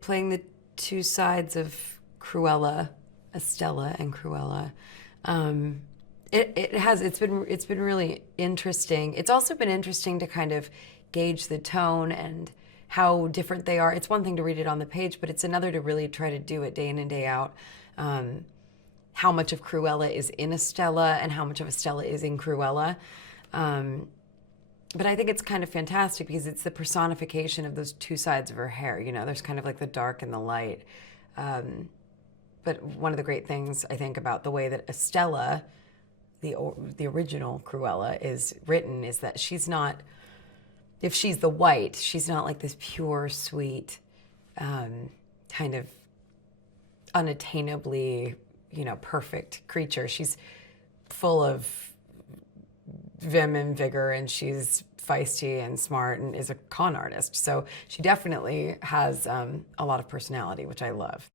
Playing the two sides of Cruella, Estella and Cruella, it's been really interesting. It's also been interesting to kind of gauge the tone and how different they are. It's one thing to read it on the page, but it's another to really try to do it day in and day out. How much of Cruella is in Estella and how much of Estella is in Cruella. But I think it's kind of fantastic because it's the personification of those two sides of her hair. You know, there's kind of like the dark and the light. But one of the great things I think about the way that Estella, the original Cruella, is written is that she's not, if she's the white, she's not like this pure, sweet, kind of unattainably, you know, perfect creature. She's full of vim and vigor, and she's feisty and smart and is a con artist. So she definitely has a lot of personality, which I love.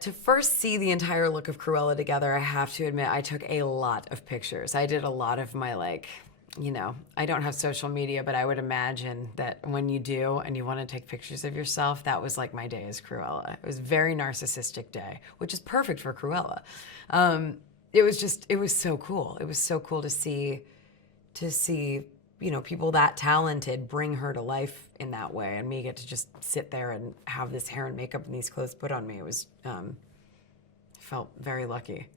To first see the entire look of Cruella together, I have to admit I took a lot of pictures. I did a lot of my, like, you know, I don't have social media, but I would imagine that when you do and you want to take pictures of yourself, that was like my day as Cruella. It was a very narcissistic day, which is perfect for Cruella. It was so cool. It was so cool to see, you know, people that talented bring her to life in that way, and me get to just sit there and have this hair and makeup and these clothes put on me. It was, felt very lucky.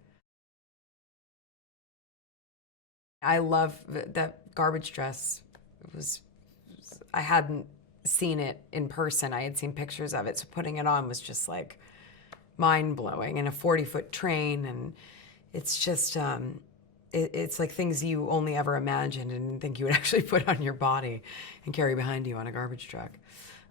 I love that garbage dress. I hadn't seen it in person. I had seen pictures of it, so putting it on was just like mind-blowing, and a 40-foot train, and it's just, it's like things you only ever imagined and didn't think you would actually put on your body and carry behind you on a garbage truck.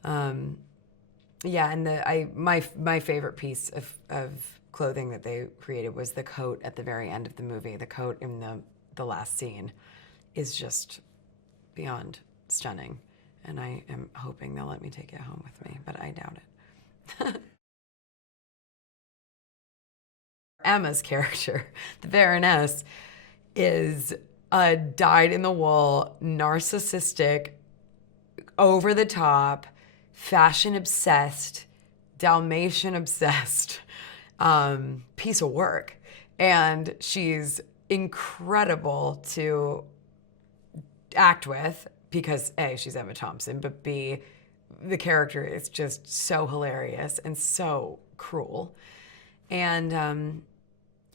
Yeah, and my favorite piece of clothing that they created was the coat at the very end of the movie. The coat in the last scene is just beyond stunning, and I am hoping they'll let me take it home with me, but I doubt it. Emma's character, the Baroness, is a dyed-in-the-wool, narcissistic, over-the-top, fashion-obsessed, Dalmatian-obsessed piece of work. And she's incredible to act with because A, she's Emma Thompson, but B, the character is just so hilarious and so cruel. And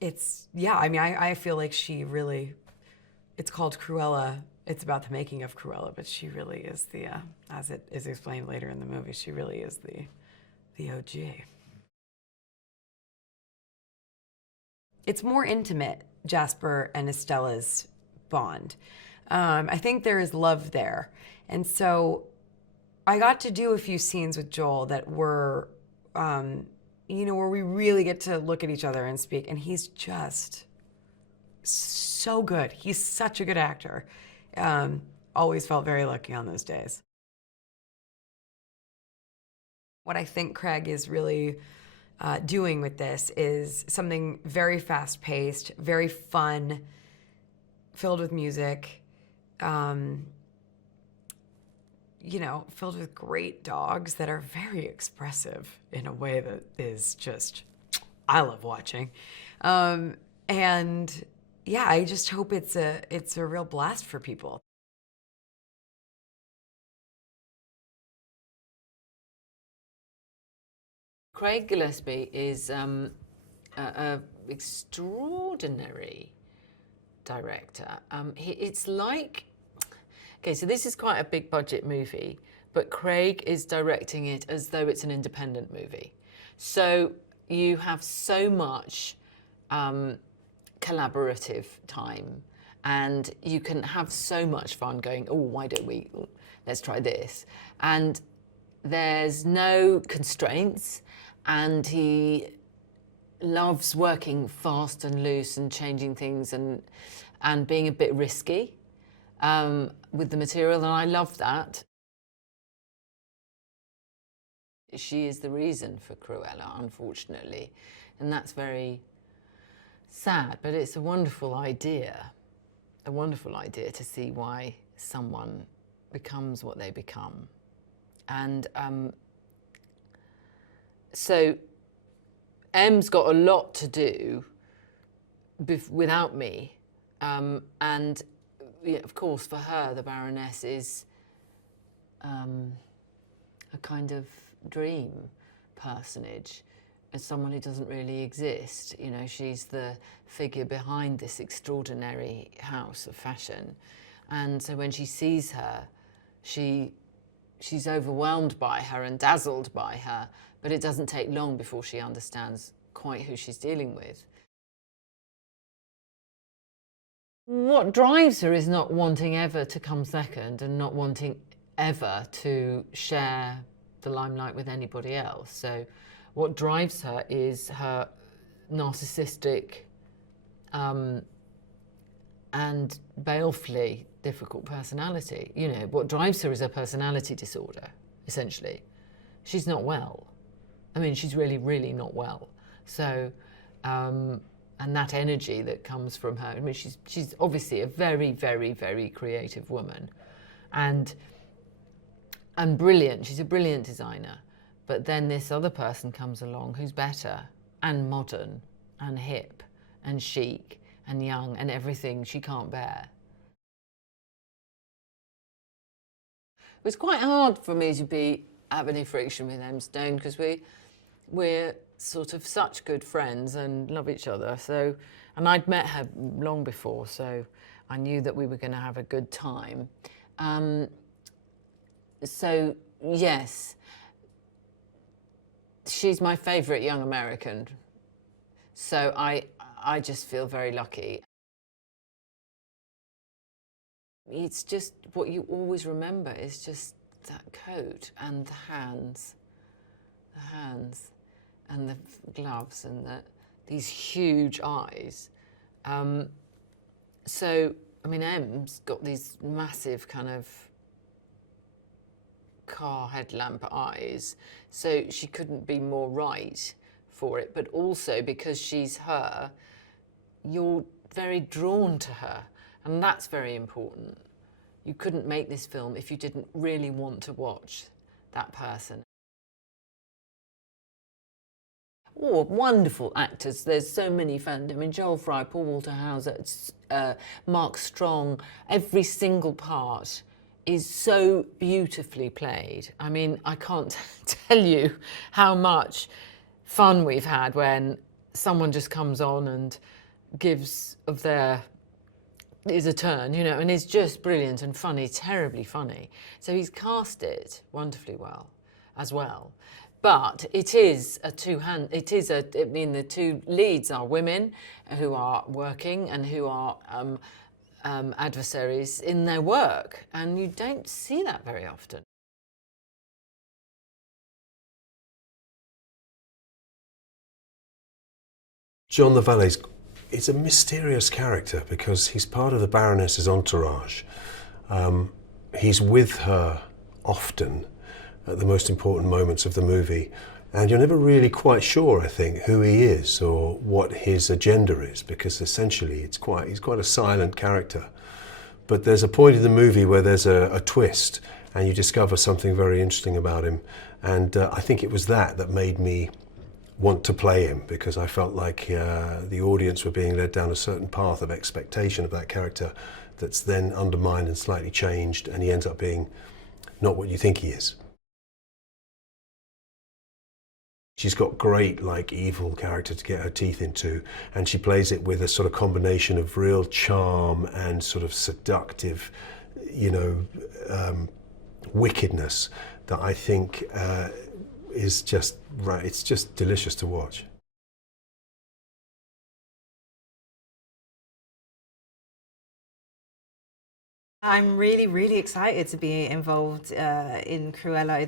it's, yeah, I mean, I feel like she really, it's called Cruella, it's about the making of Cruella, but she really is the, as it is explained later in the movie, she really is the OG. It's more intimate, Jasper and Estella's bond. I think there is love there. And so I got to do a few scenes with Joel that were, you know, where we really get to look at each other and speak, and he's just so good. He's such a good actor. Always felt very lucky on those days. What I think Craig is really doing with this is something very fast-paced, very fun, filled with music, you know, filled with great dogs that are very expressive in a way that is just, I love watching. And yeah, I just hope it's a real blast for people. Craig Gillespie is a extraordinary director. It's like, okay, so this is quite a big budget movie, but Craig is directing it as though it's an independent movie. So you have so much collaborative time, and you can have so much fun going, oh, why don't we, let's try this. And there's no constraints, and he loves working fast and loose and changing things and being a bit risky with the material, and I love that. She is the reason for Cruella, unfortunately, and that's very sad, but it's a wonderful idea to see why someone becomes what they become. And so M's got a lot to do without me. And yeah, of course, for her, the Baroness is a kind of dream personage, as someone who doesn't really exist. You know, she's the figure behind this extraordinary house of fashion. And so when she sees her, she's overwhelmed by her and dazzled by her, but it doesn't take long before she understands quite who she's dealing with. What drives her is not wanting ever to come second and not wanting ever to share the limelight with anybody else. So what drives her is her narcissistic and balefully difficult personality. You know, what drives her is her personality disorder, essentially. She's not well. I mean, she's really, really not well. So, and that energy that comes from her, I mean, she's obviously a very, very, very creative woman and brilliant. She's a brilliant designer. But then this other person comes along who's better and modern and hip and chic and young and everything she can't bear. It was quite hard for me to have any friction with Em Stone because we're sort of such good friends and love each other. So, and I'd met her long before, so I knew that we were going to have a good time. So yes, she's my favourite young American. So I just feel very lucky. It's just what you always remember is just that coat and the hands and the gloves and these huge eyes. So, I mean, Em's got these massive kind of car headlamp eyes, so she couldn't be more right for it, but also because she's her, you're very drawn to her, and that's very important. You couldn't make this film if you didn't really want to watch that person. Oh, wonderful actors. There's so many fans. I mean, Joel Fry, Paul Walter Hauser, Mark Strong, every single part is so beautifully played. I mean, I can't tell you how much fun we've had when someone just comes on and gives of is a turn, you know, and is just brilliant and funny, terribly funny. So he's cast it wonderfully well, as well. But it is I mean, the two leads are women who are working and who are adversaries in their work, and you don't see that very often. John the Valet's, it's a mysterious character because he's part of the Baroness's entourage. He's with her often at the most important moments of the movie, and you're never really quite sure, I think, who he is or what his agenda is, because essentially he's quite a silent character. But there's a point in the movie where there's a twist and you discover something very interesting about him, and I think it was that made me want to play him, because I felt like the audience were being led down a certain path of expectation of that character that's then undermined and slightly changed, and he ends up being not what you think he is. She's got great, like, evil character to get her teeth into, and she plays it with a sort of combination of real charm and sort of seductive, you know, wickedness that I think is just right. It's just delicious to watch. I'm really, really excited to be involved in Cruella.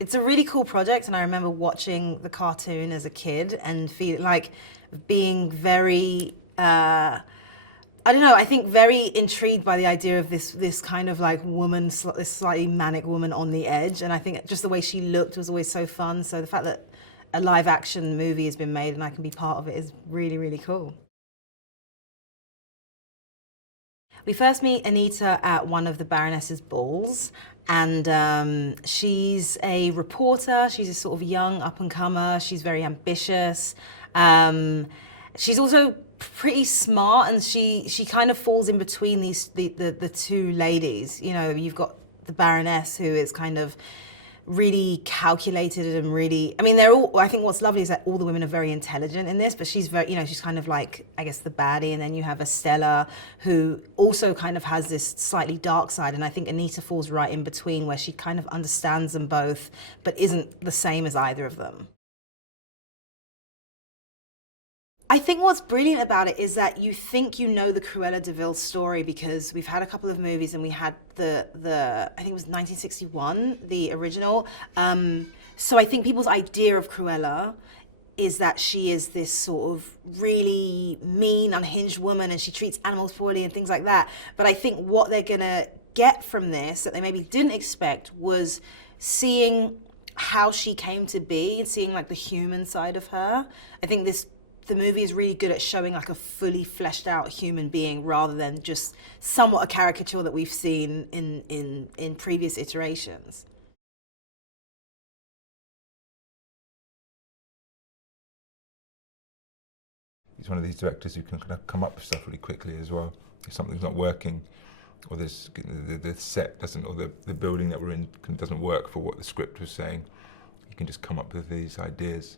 It's a really cool project, and I remember watching the cartoon as a kid and feel like being very, I don't know, I think very intrigued by the idea of this kind of like woman, this slightly manic woman on the edge, and I think just the way she looked was always so fun. So the fact that a live action movie has been made and I can be part of it is really, really cool. We first meet Anita at one of the Baroness's balls, and she's a reporter. She's a sort of young up-and-comer. She's very ambitious. She's also pretty smart, and she kind of falls in between the two ladies. You know, you've got the Baroness, who is kind of really calculated and really, I mean, they're all, I think what's lovely is that all the women are very intelligent in this, but she's very, you know, she's kind of like, I guess, the baddie. And then you have Estella, who also kind of has this slightly dark side. And I think Anita falls right in between, where she kind of understands them both, but isn't the same as either of them. I think what's brilliant about it is that you think you know the Cruella de Vil story, because we've had a couple of movies, and we had the I think it was 1961, the original. So I think people's idea of Cruella is that she is this sort of really mean, unhinged woman, and she treats animals poorly and things like that. But I think what they're gonna get from this that they maybe didn't expect was seeing how she came to be and seeing like the human side of her. I think the movie is really good at showing like a fully fleshed out human being, rather than just somewhat a caricature that we've seen in previous iterations. He's one of these directors who can kind of come up with stuff really quickly as well. If something's not working, or the set doesn't, or the building that we're in doesn't work for what the script was saying, he can just come up with these ideas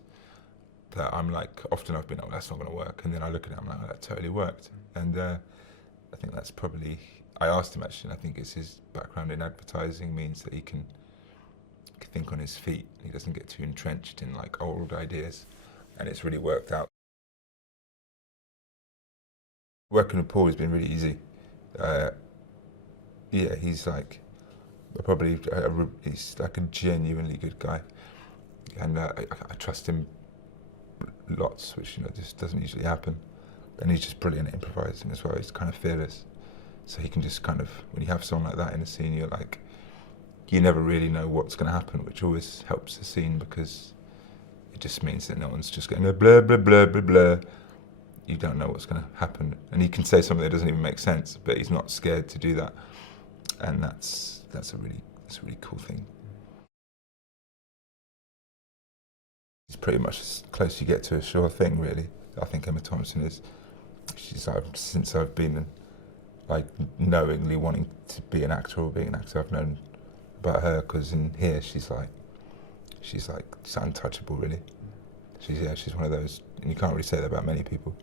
that I'm like, often I've been, oh, that's not going to work. And then I look at it, I'm like, oh, that totally worked. And I think that's probably, I asked him actually, and I think it's his background in advertising means that he can think on his feet. He doesn't get too entrenched in like old ideas. And it's really worked out. Working with Paul has been really easy. Yeah, he's like, he's like a genuinely good guy. And I trust him lots, which, you know, just doesn't usually happen. And he's just brilliant at improvising as well. He's kind of fearless. So he can just kind of, when you have someone like that in a scene, you're like, you never really know what's going to happen, which always helps the scene, because it just means that no one's just going blah, blah, blah, blah, blah. You don't know what's going to happen. And he can say something that doesn't even make sense, but he's not scared to do that. And that's a really cool thing. It's pretty much as close you get to a sure thing, really. I think Emma Thompson is. She's since I've been like knowingly wanting to be an actor or being an actor, I've known about her, because in here she's untouchable, really. She's one of those, and you can't really say that about many people.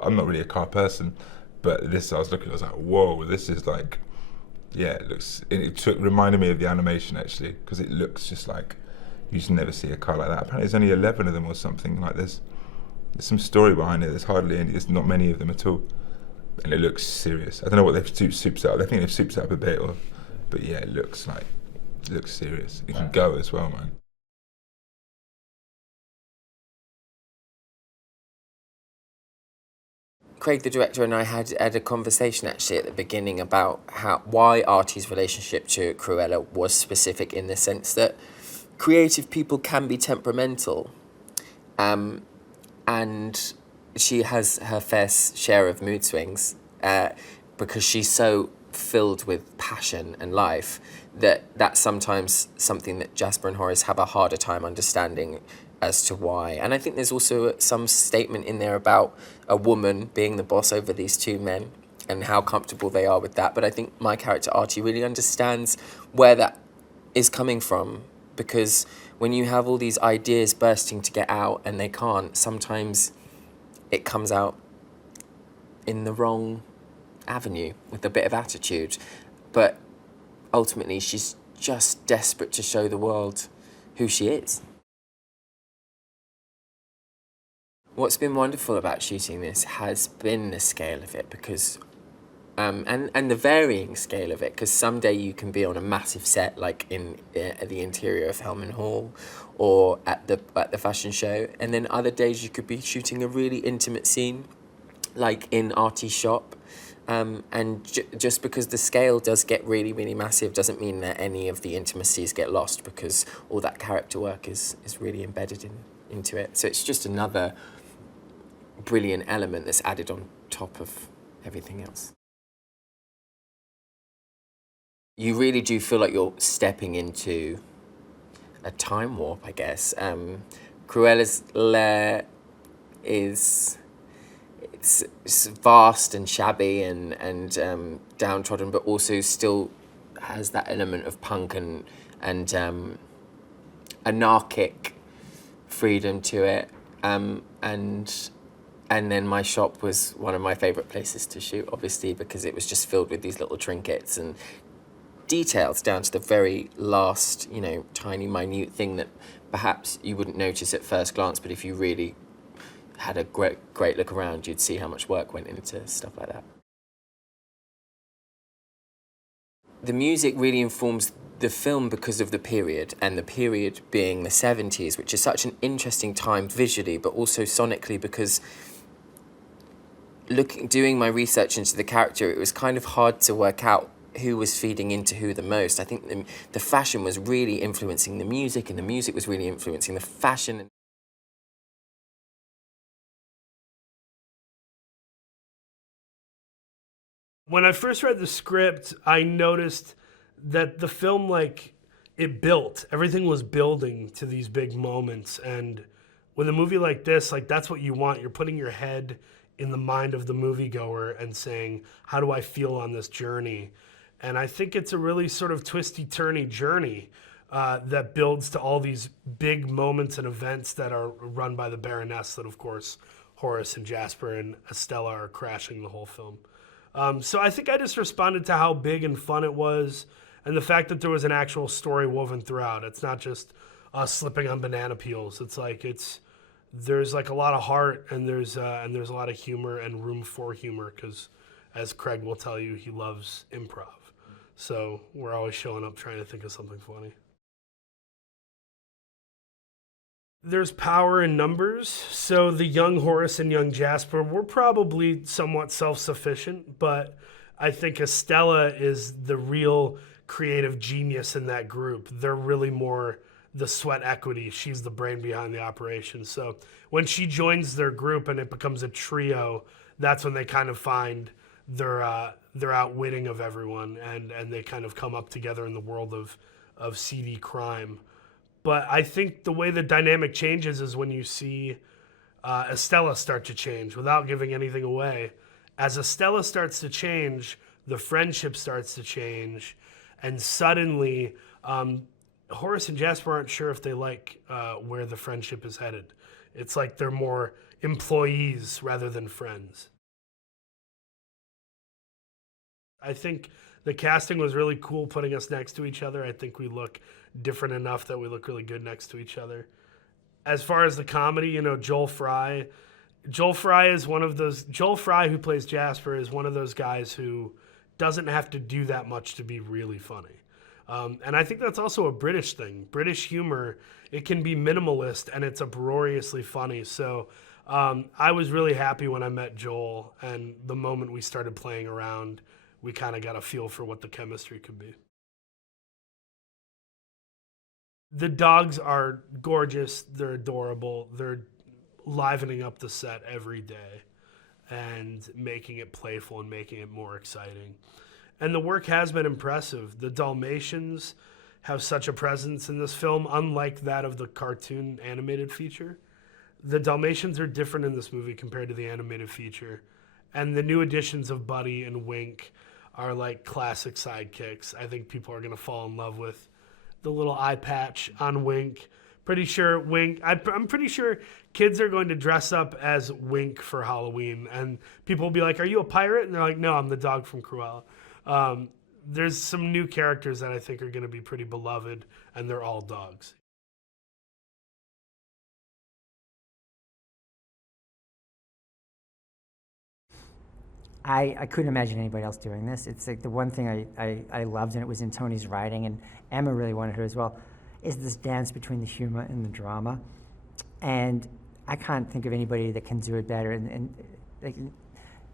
I'm not really a car person, but this I was looking, I was like, whoa, this is like. Yeah, reminded me of the animation actually, because it looks just like, you just never see a car like that. Apparently there's only 11 of them or something, like there's some story behind it, there's not many of them at all. And it looks serious. I don't know what they've souped it up, I think they've souped it up a bit, but yeah, it looks serious. It can go as well, man. Craig, the director, and I had a conversation actually at the beginning about why Artie's relationship to Cruella was specific, in the sense that creative people can be temperamental, and she has her fair share of mood swings because she's so filled with passion and life that's sometimes something that Jasper and Horace have a harder time understanding as to why. And I think there's also some statement in there about a woman being the boss over these two men and how comfortable they are with that. But I think my character Artie really understands where that is coming from, because when you have all these ideas bursting to get out and they can't, sometimes it comes out in the wrong avenue with a bit of attitude. But ultimately she's just desperate to show the world who she is. What's been wonderful about shooting this has been the scale of it, because and the varying scale of it, because someday you can be on a massive set like in the interior of Hellman Hall or at the fashion show, and then other days you could be shooting a really intimate scene like in Artie's shop, and just because the scale does get really, really massive doesn't mean that any of the intimacies get lost, because all that character work is really embedded into it. So it's just another brilliant element that's added on top of everything else. You really do feel like you're stepping into a time warp, I guess. Cruella's lair is it's vast and shabby and downtrodden, but also still has that element of punk and anarchic freedom to it. And then my shop was one of my favourite places to shoot, obviously, because it was just filled with these little trinkets and details down to the very last, you know, tiny, minute thing that perhaps you wouldn't notice at first glance, but if you really had a great look around, you'd see how much work went into stuff like that. The music really informs the film because of the period, and the period being the 70s, which is such an interesting time visually, but also sonically, because doing my research into the character, it was kind of hard to work out who was feeding into who the most. I think the fashion was really influencing the music, and the music was really influencing the fashion. When I first read the script, I noticed that the film, like, it built. Everything was building to these big moments. And with a movie like this, like, that's what you want. You're putting your head in the mind of the moviegoer and saying, how do I feel on this journey? And I think it's a really sort of twisty-turny journey that builds to all these big moments and events that are run by the Baroness that, of course, Horace and Jasper and Estella are crashing the whole film. So I think I just responded to how big and fun it was, and the fact that there was an actual story woven throughout. It's not just us slipping on banana peels. It's like there's like a lot of heart, and there's a lot of humor and room for humor, because as Craig will tell you, he loves improv. So we're always showing up trying to think of something funny. There's power in numbers. So the young Horace and young Jasper were probably somewhat self-sufficient, but I think Estella is the real creative genius in that group. They're really more the sweat equity. She's the brain behind the operation. So when she joins their group and it becomes a trio, that's when they kind of find their outwitting of everyone, and they kind of come up together in the world of seedy crime. But I think the way the dynamic changes is when you see Estella start to change without giving anything away. As Estella starts to change, the friendship starts to change, and suddenly Horace and Jasper aren't sure if they like where the friendship is headed. It's like they're more employees rather than friends. I think the casting was really cool putting us next to each other. I think we look different enough that we look really good next to each other. As far as the comedy, you know, Joel Fry is one of those, Joel Fry, who plays Jasper, is one of those guys who doesn't have to do that much to be really funny. And I think that's also a British thing. British humor, it can be minimalist and it's uproariously funny. So I was really happy when I met Joel, and the moment we started playing around, we kind of got a feel for what the chemistry could be. The dogs are gorgeous. They're adorable. They're livening up the set every day and making it playful and making it more exciting. And the work has been impressive. The Dalmatians have such a presence in this film, unlike that of the cartoon animated feature. The Dalmatians are different in this movie compared to the animated feature. And the new additions of Buddy and Wink are like classic sidekicks. I think people are going to fall in love with the little eye patch on Wink. Pretty sure Wink, I'm pretty sure kids are going to dress up as Wink for Halloween, and people will be like, are you a pirate? And they're like, no, I'm the dog from Cruella. There's some new characters that I think are going to be pretty beloved, and they're all dogs. I couldn't imagine anybody else doing this. It's like the one thing I loved, and it was in Tony's writing, and Emma really wanted her as well, is this dance between the humor and the drama. And I can't think of anybody that can do it better. And like,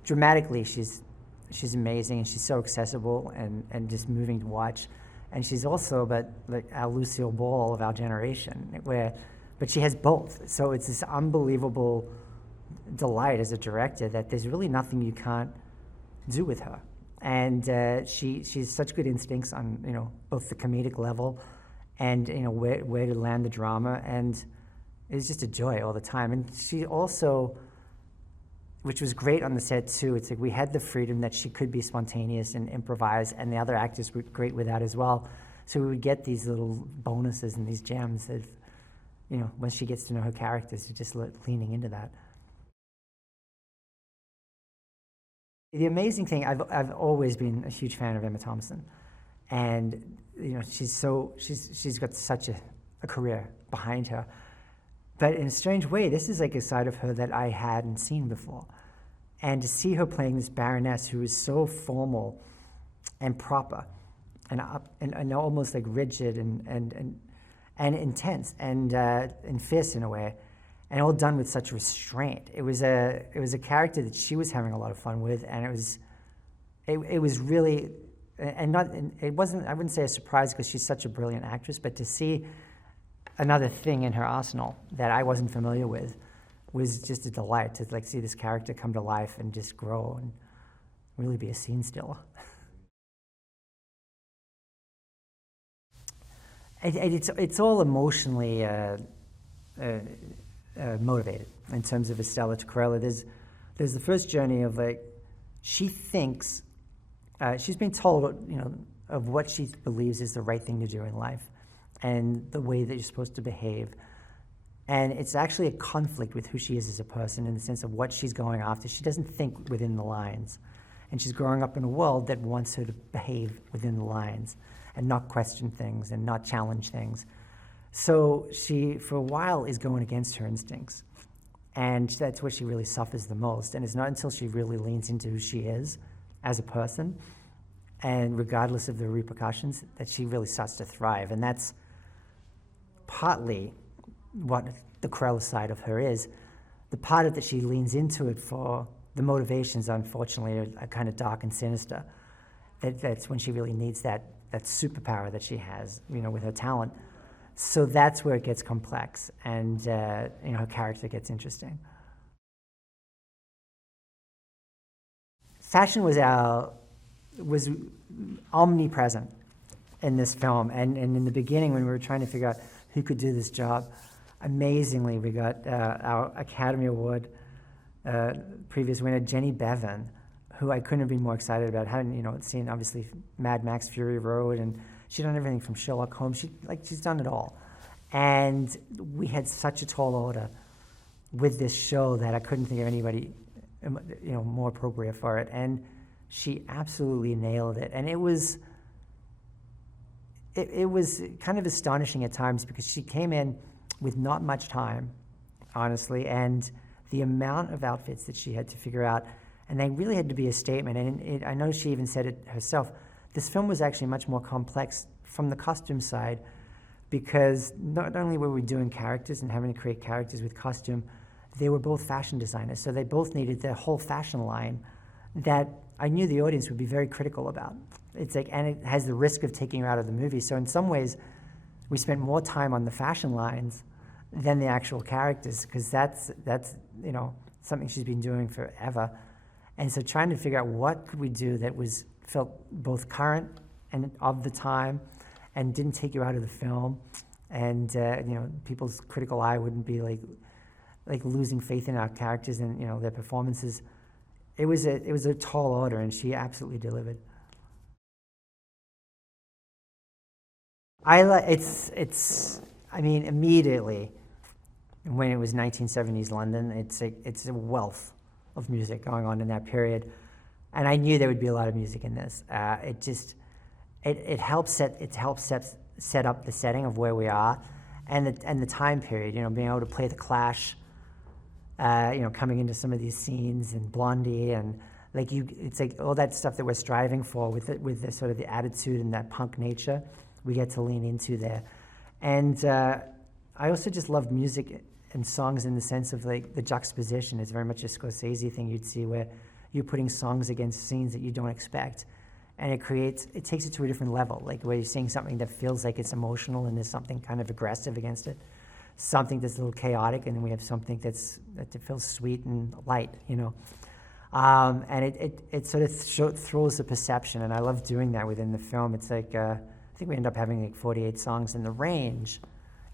dramatically, she's amazing, and she's so accessible and just moving to watch. And she's also about like our Lucille Ball of our generation, but she has both. So it's this unbelievable delight as a director that there's really nothing you can't do with her. And she's such good instincts on, you know, both the comedic level and, you know, where to land the drama, and it's just a joy all the time. And she also, which was great on the set too, it's like we had the freedom that she could be spontaneous and improvise, and the other actors were great with that as well. So we would get these little bonuses and these gems that, you know, when she gets to know her characters, you're just leaning into that. The amazing thing, I've always been a huge fan of Emma Thompson, and you know, she's got such a career behind her. But in a strange way, this is like a side of her that I hadn't seen before. And to see her playing this Baroness who is so formal and proper and almost like rigid and intense and fierce in a way, and all done with such restraint. It was a character that she was having a lot of fun with, and it was really, it wasn't, I wouldn't say a surprise because she's such a brilliant actress, but to see another thing in her arsenal that I wasn't familiar with was just a delight to like see this character come to life and just grow and really be a scene stealer. It's all emotionally motivated in terms of Estella to Cruella. There's the first journey of like, she thinks, she's been told, you know, of what she believes is the right thing to do in life and the way that you're supposed to behave. And it's actually a conflict with who she is as a person in the sense of what she's going after. She doesn't think within the lines. And she's growing up in a world that wants her to behave within the lines and not question things and not challenge things. So she, for a while, is going against her instincts. And that's where she really suffers the most. And it's not until she really leans into who she is as a person, and regardless of the repercussions, that she really starts to thrive. And that's partly what the Cruella side of her is. The part of that she leans into it for, the motivations, unfortunately, are kind of dark and sinister. That's when she really needs that superpower that she has, you know, with her talent. So that's where it gets complex, and you know, her character gets interesting. Fashion was omnipresent in this film, and in the beginning when we were trying to figure out who could do this job, amazingly we got our Academy Award previous winner Jenny Bevan, who I couldn't have been more excited about. Having, you know, seen obviously Mad Max Fury Road, and she'd done everything from Sherlock Holmes. She's done it all. And we had such a tall order with this show that I couldn't think of anybody, you know, more appropriate for it. And she absolutely nailed it. And it was kind of astonishing at times because she came in with not much time, honestly, and the amount of outfits that she had to figure out, and they really had to be a statement. And I know she even said it herself. This film was actually much more complex from the costume side, because not only were we doing characters and having to create characters with costume, they were both fashion designers, so they both needed their whole fashion line that I knew the audience would be very critical about. It's like, and it has the risk of taking you out of the movie. So in some ways, we spent more time on the fashion lines than the actual characters, because that's you know, something she's been doing forever. And so trying to figure out what could we do that felt both current and of the time, and didn't take you out of the film, and you know, people's critical eye wouldn't be like losing faith in our characters and, you know, their performances. It was a tall order, and she absolutely delivered. I mean, immediately when it was 1970s London, it's a wealth of music going on in that period, and I knew there would be a lot of music in this. It helps set up the setting of where we are, and the time period. You know, being able to play the Clash. You know, coming into some of these scenes, and Blondie, and like it's like all that stuff that we're striving for with the sort of the attitude and that punk nature, we get to lean into there. And I also just loved music and songs in the sense of like the juxtaposition. It's very much a Scorsese thing you'd see, where you're putting songs against scenes that you don't expect. And it takes it to a different level, like where you're seeing something that feels like it's emotional and there's something kind of aggressive against it, something that's a little chaotic, and then we have something that's that it feels sweet and light, you know. And it sort of throws the perception, and I love doing that within the film. It's like, I think we end up having like 48 songs in the range.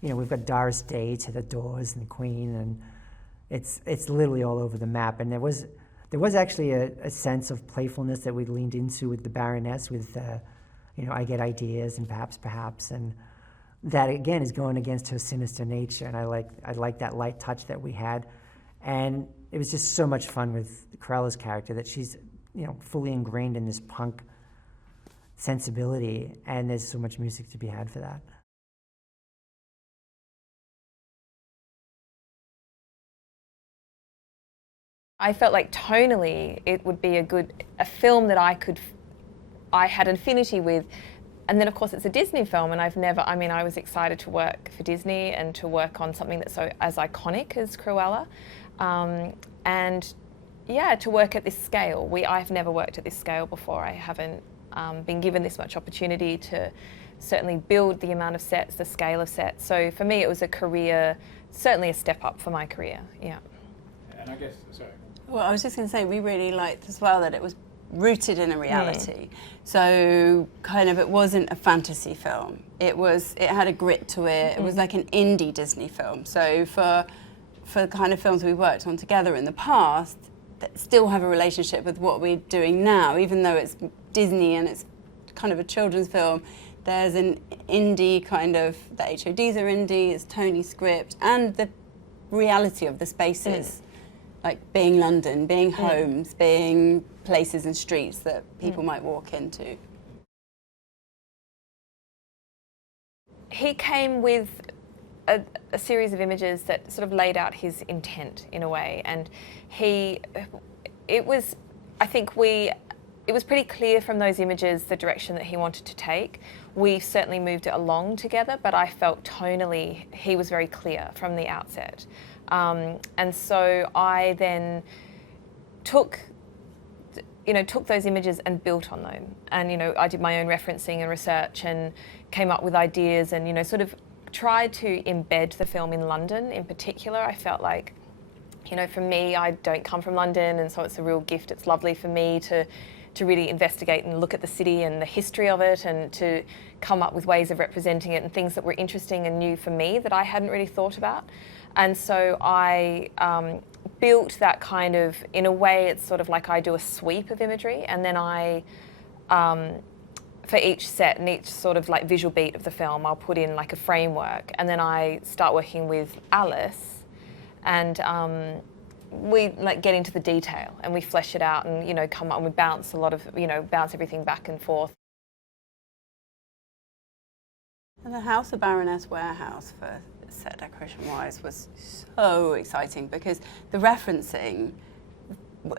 You know, we've got Doris Day to the Doors and the Queen, and it's literally all over the map. And there was actually a sense of playfulness that we leaned into with the Baroness, with, you know, I Get Ideas and Perhaps, and that again is going against her sinister nature, and I like that light touch that we had. And it was just so much fun with Cruella's character, that she's, you know, fully ingrained in this punk sensibility, and there's so much music to be had for that. I felt like tonally it would be a film that I had an affinity with. And then of course it's a Disney film, and I was excited to work for Disney and to work on something that's so as iconic as Cruella. And yeah, to work at this scale. I've never worked at this scale before. I haven't been given this much opportunity to certainly build the amount of sets, the scale of sets. So for me it was a career, certainly a step up for my career, yeah. And I guess, sorry. Well, I was just going to say, we really liked as well that it was rooted in a reality. So kind of it wasn't a fantasy film. It had a grit to it. It was like an indie Disney film. So for the kind of films we worked on together in the past that still have a relationship with what we're doing now, even though it's Disney and it's kind of a children's film, there's an indie kind of, the HODs are indie, it's Tony script, and the reality of the spaces. Like being London, being homes, being places and streets that people might walk into. He came with a series of images that sort of laid out his intent in a way, and it was pretty clear from those images the direction that he wanted to take. We certainly moved it along together, but I felt tonally he was very clear from the outset. And so I then took those images and built on them. And, you know, I did my own referencing and research and came up with ideas and, you know, sort of tried to embed the film in London in particular. I felt like, you know, for me, I don't come from London, and so it's a real gift. It's lovely for me to really investigate and look at the city and the history of it, and to come up with ways of representing it and things that were interesting and new for me that I hadn't really thought about. And so I built that kind of, in a way, it's sort of like I do a sweep of imagery, and then I, for each set and each sort of like visual beat of the film, I'll put in like a framework, and then I start working with Alice, and we like get into the detail and we flesh it out, and, you know, come up and we bounce bounce everything back and forth. And the House of Baroness warehouse for set decoration-wise was so exciting, because the referencing,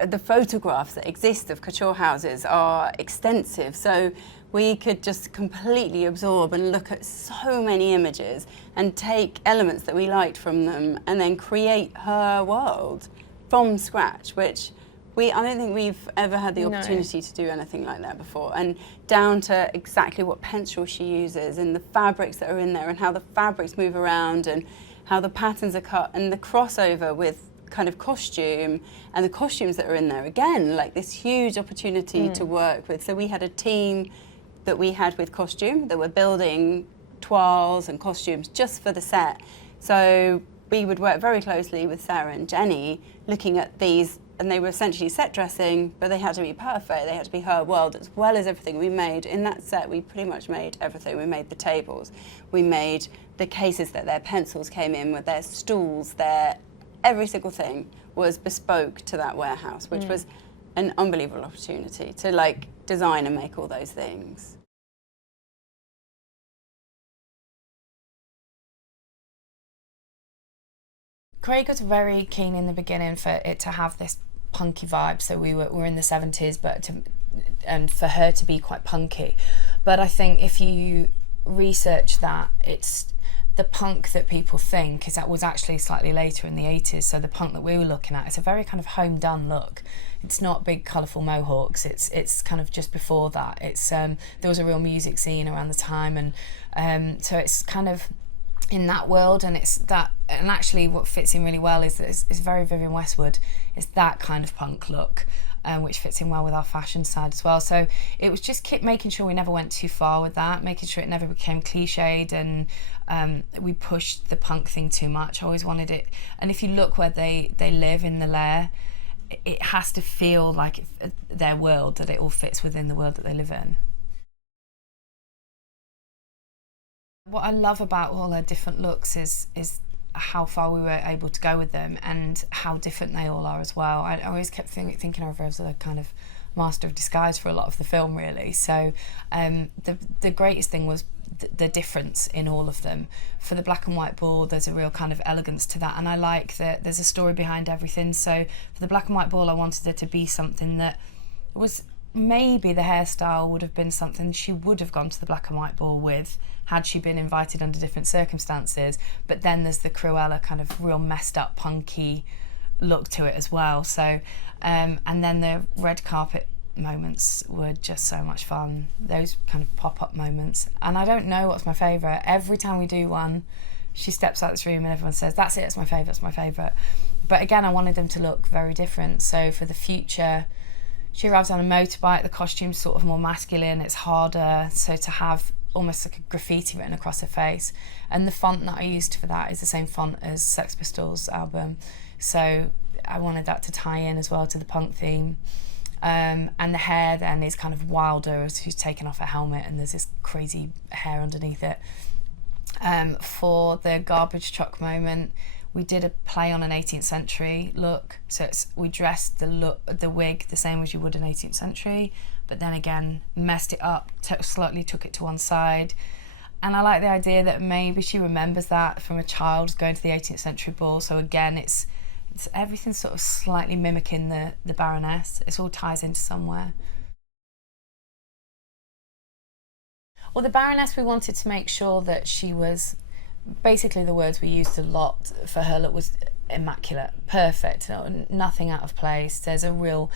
the photographs that exist of couture houses are extensive, so we could just completely absorb and look at so many images and take elements that we liked from them and then create her world from scratch, which I don't think we've ever had the opportunity to do anything like that before. And down to exactly what pencil she uses and the fabrics that are in there and how the fabrics move around and how the patterns are cut, and the crossover with kind of costume and the costumes that are in there. Again, like this huge opportunity to work with. So we had a team that we had with costume that were building toiles and costumes just for the set. So we would work very closely with Sarah and Jenny looking at these, and they were essentially set dressing, but they had to be perfect. They had to be her world, as well as everything we made. In that set, we pretty much made everything. We made the tables. We made the cases that their pencils came in with, their stools, every single thing was bespoke to that warehouse, which was an unbelievable opportunity to like design and make all those things. Craig was very keen in the beginning for it to have this punky vibe, so we're in the 70s, and for her to be quite punky. But I think if you research that, it's the punk that people think is that was actually slightly later in the 80s. So the punk that we were looking at, it's a very kind of home done look. It's not big colourful mohawks. It's kind of just before that. It's there was a real music scene around the time, and so it's kind of in that world, and it's that, and actually what fits in really well is that it's very Vivienne Westwood. It's that kind of punk look, which fits in well with our fashion side as well. So it was just keep making sure we never went too far with that, making sure it never became cliched and we pushed the punk thing too much. I always wanted it, and if you look where they live in the lair, it has to feel like their world, that it all fits within the world that they live in. What I love about all their different looks is how far we were able to go with them and how different they all are as well. I always kept thinking of her as a kind of master of disguise for a lot of the film, really. So the greatest thing was the difference in all of them. For the black and white ball, there's a real kind of elegance to that, and I like that there's a story behind everything. So for the black and white ball, I wanted it to be something that was, maybe the hairstyle would have been something she would have gone to the black and white ball with had she been invited under different circumstances, but then there's the Cruella kind of real messed up punky look to it as well. So and then the red carpet moments were just so much fun, those kind of pop-up moments, and I don't know what's my favourite. Every time we do one, she steps out this room and everyone says, that's it, it's my favourite, it's my favourite. But again, I wanted them to look very different. So for the future, she arrives on a motorbike, the costume's sort of more masculine, it's harder, so to have almost like a graffiti written across her face. And the font that I used for that is the same font as Sex Pistols' album, so I wanted that to tie in as well to the punk theme. And the hair then is kind of wilder as she's taken off her helmet and there's this crazy hair underneath it. For the garbage truck moment, we did a play on an 18th century look, so we dressed the wig the same as you would an 18th century, but then again messed it up, slightly took it to one side. And I like the idea that maybe she remembers that from a child going to the 18th century ball, so again it's everything sort of slightly mimicking the Baroness. It all ties into somewhere. Well, the Baroness, we wanted to make sure that she was, basically the words we used a lot for her look was immaculate, perfect, nothing out of place. There's a real,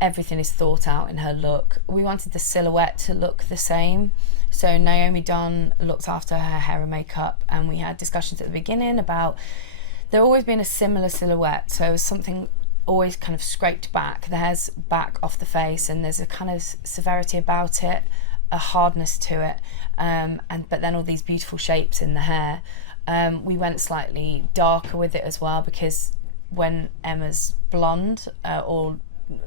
everything is thought out in her look. We wanted the silhouette to look the same. So Naomi Dunn looked after her hair and makeup, and we had discussions at the beginning about there always been a similar silhouette, so something always kind of scraped back, the hair's back off the face, and there's a kind of severity about it, a hardness to it, but then all these beautiful shapes in the hair. We went slightly darker with it as well, because when Emma's blonde or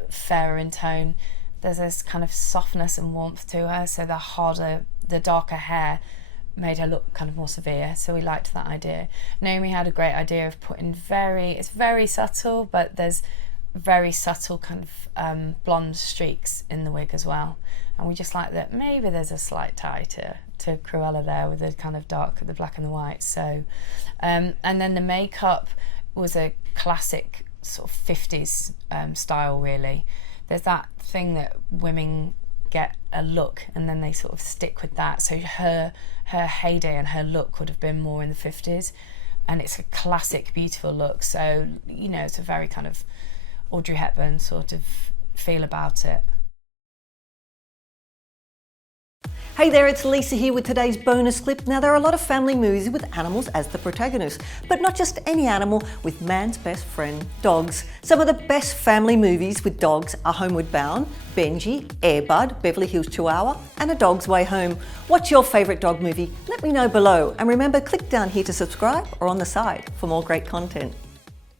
fairer in tone, there's this kind of softness and warmth to her, so the darker hair made her look kind of more severe, so we liked that idea. Naomi had a great idea of putting it's very subtle, but there's very subtle kind of blonde streaks in the wig as well, and we just like that maybe there's a slight tie to Cruella there with the kind of the black and the white. So and then the makeup was a classic sort of 50s style, really. There's that thing that women get a look and then they sort of stick with that, so her heyday and her look would have been more in the 50s, and it's a classic beautiful look, so you know, it's a very kind of Audrey Hepburn sort of feel about it. Hey there, it's Lisa here with today's bonus clip. Now, there are a lot of family movies with animals as the protagonists, but not just any animal, with man's best friend, dogs. Some of the best family movies with dogs are Homeward Bound, Benji, Air Bud, Beverly Hills Chihuahua, and A Dog's Way Home. What's your favourite dog movie? Let me know below. And remember, click down here to subscribe or on the side for more great content.